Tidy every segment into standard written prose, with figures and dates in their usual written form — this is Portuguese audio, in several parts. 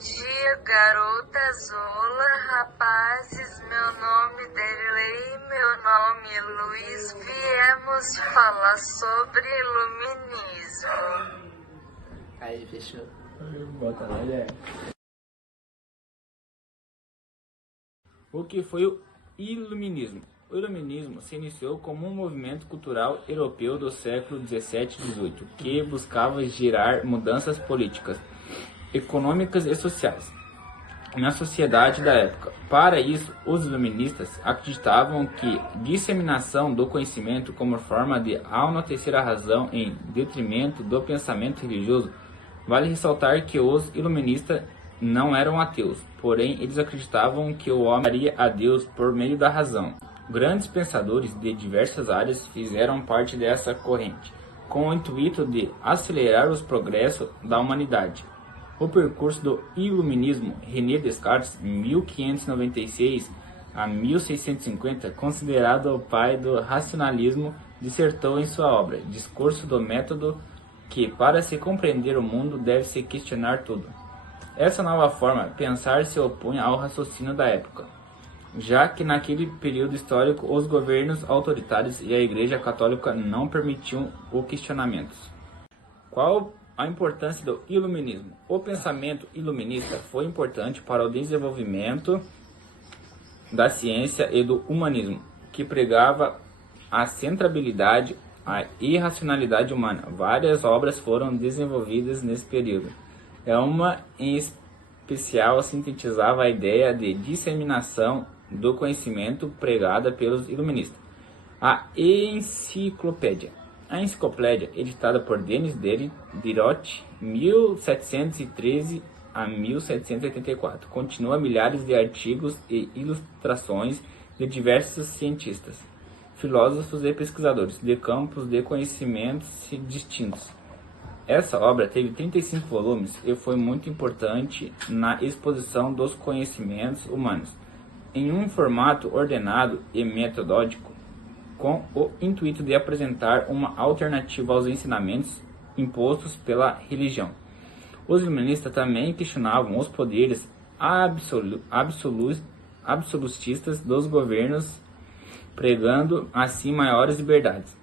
dia, garotas, olá, rapazes, meu nome é Derlei, meu nome é Luiz, viemos falar sobre iluminismo. Aí, fechou. Bota lá, já. O que foi o Iluminismo? O Iluminismo se iniciou como um movimento cultural europeu do século XVII e XVIII que buscava gerar mudanças políticas, econômicas e sociais na sociedade da época. Para isso, os iluministas acreditavam que disseminação do conhecimento como forma de enaltecer a razão em detrimento do pensamento religioso. Vale ressaltar que os iluministas não eram ateus, porém eles acreditavam que o homem daria a Deus por meio da razão. Grandes pensadores de diversas áreas fizeram parte dessa corrente, com o intuito de acelerar os progressos da humanidade. O percurso do Iluminismo, René Descartes, 1596 a 1650, considerado o pai do racionalismo, dissertou em sua obra Discurso do Método que, para se compreender o mundo, deve-se questionar tudo. Essa nova forma de pensar se opunha ao raciocínio da época, já que naquele período histórico os governos autoritários e a Igreja Católica não permitiam o questionamento. Qual a importância do iluminismo? O pensamento iluminista foi importante para o desenvolvimento da ciência e do humanismo, que pregava a centralidade, a irracionalidade humana. Várias obras foram desenvolvidas nesse período. Uma em especial sintetizava a ideia de disseminação do conhecimento pregada pelos iluministas. A Enciclopédia. A enciclopédia, editada por Denis Diderot, 1713 a 1784, continua milhares de artigos e ilustrações de diversos cientistas, filósofos e pesquisadores de campos de conhecimentos distintos. Essa obra teve 35 volumes e foi muito importante na exposição dos conhecimentos humanos, em um formato ordenado e metodológico, com o intuito de apresentar uma alternativa aos ensinamentos impostos pela religião. Os iluministas também questionavam os poderes absolutistas dos governos, pregando assim maiores liberdades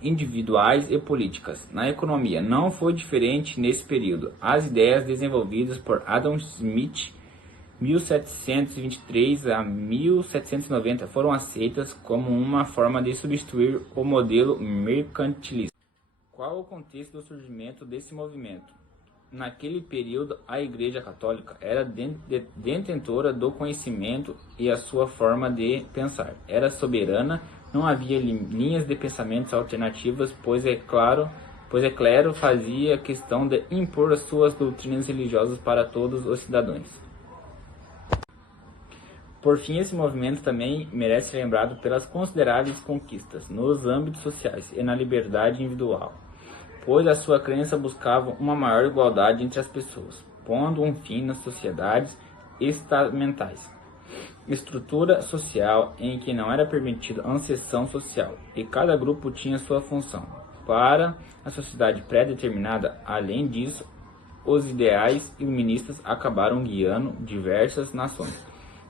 individuais e políticas. Na economia, não foi diferente nesse período. As ideias desenvolvidas por Adam Smith 1723 a 1790 foram aceitas como uma forma de substituir o modelo mercantilista. Qual o contexto do surgimento desse movimento? Naquele período, a Igreja Católica era detentora do conhecimento e a sua forma de pensar era soberana. Não havia linhas de pensamentos alternativas, pois é clero fazia questão de impor as suas doutrinas religiosas para todos os cidadãos. Por fim, esse movimento também merece ser lembrado pelas consideráveis conquistas nos âmbitos sociais e na liberdade individual, pois a sua crença buscava uma maior igualdade entre as pessoas, pondo um fim nas sociedades estamentais, estrutura social em que não era permitida a ascensão social e cada grupo tinha sua função. Para a sociedade pré-determinada, além disso, os ideais iluministas acabaram guiando diversas nações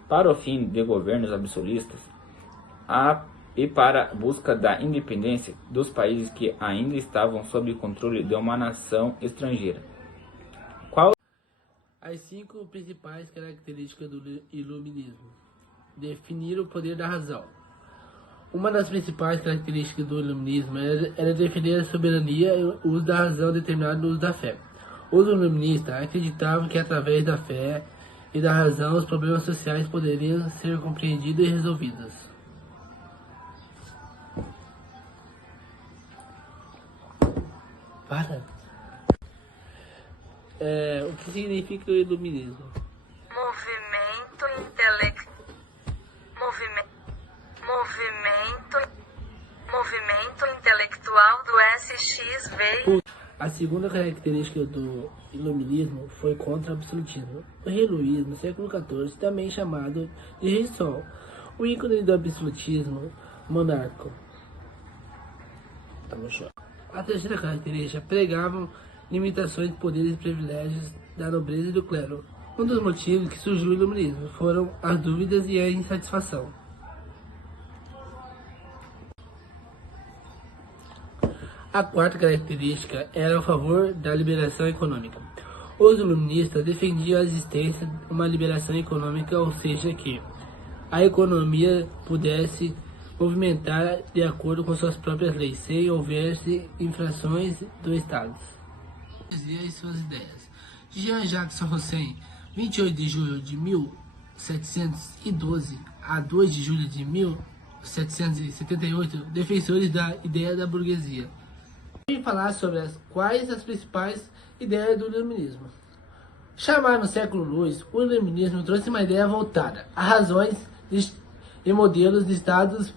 para o fim de governos absolutistas e para a busca da independência dos países que ainda estavam sob controle de uma nação estrangeira. As 5 principais características do iluminismo. Definir o poder da razão. Uma das principais características do iluminismo era defender a soberania e o uso da razão determinado no uso da fé. Os iluministas acreditavam que através da fé e da razão os problemas sociais poderiam ser compreendidos e resolvidos. O que significa o iluminismo? Movimento intelectual do SXV. A segunda característica do iluminismo foi contra o absolutismo. O rei Luís, no século XIV, também chamado de Rei Sol, o ícone do absolutismo monárquico. A terceira característica pregavam limitações de poderes e privilégios da nobreza e do clero. Um dos motivos que surgiu o iluminismo foram as dúvidas e a insatisfação. A quarta característica era a favor da liberação econômica. Os iluministas defendiam a existência de uma liberação econômica, ou seja, que a economia pudesse movimentar de acordo com suas próprias leis, sem houver-se infrações do Estado. E suas ideias. Jean-Jacques Rousseau, 28 de julho de 1712 a 2 de julho de 1778, defensores da ideia da burguesia. Vou falar sobre quais as principais ideias do iluminismo. Chamado no século Luz, o iluminismo trouxe uma ideia voltada a razões e modelos de estados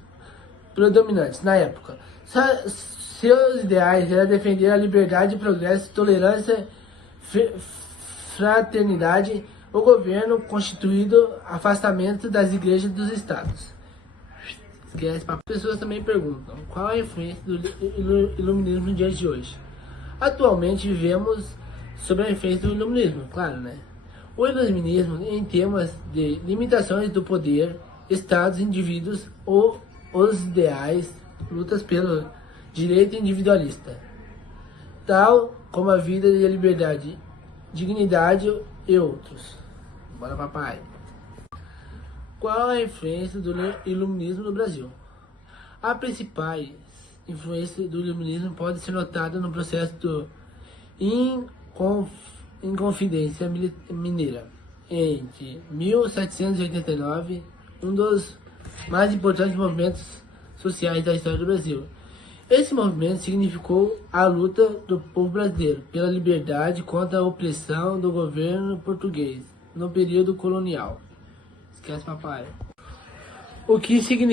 predominantes na época. Seus ideais eram defender a liberdade, progresso, tolerância, fraternidade, o governo constituído, afastamento das igrejas e dos estados. As pessoas também perguntam qual a influência do iluminismo no dia de hoje. Atualmente vivemos sob a influência do iluminismo, claro, né? O iluminismo em temas de limitações do poder, estados, indivíduos ou os ideais, lutas pelo direito individualista, tal como a vida e a liberdade, dignidade e outros. Bora, papai. Qual a influência do iluminismo no Brasil? A principal influência do iluminismo pode ser notada no processo do Inconfidência Mineira, entre 1789, um dos mais importantes movimentos sociais da história do Brasil. Esse movimento significou a luta do povo brasileiro pela liberdade contra a opressão do governo português no período colonial. Esquece, papai. O que significa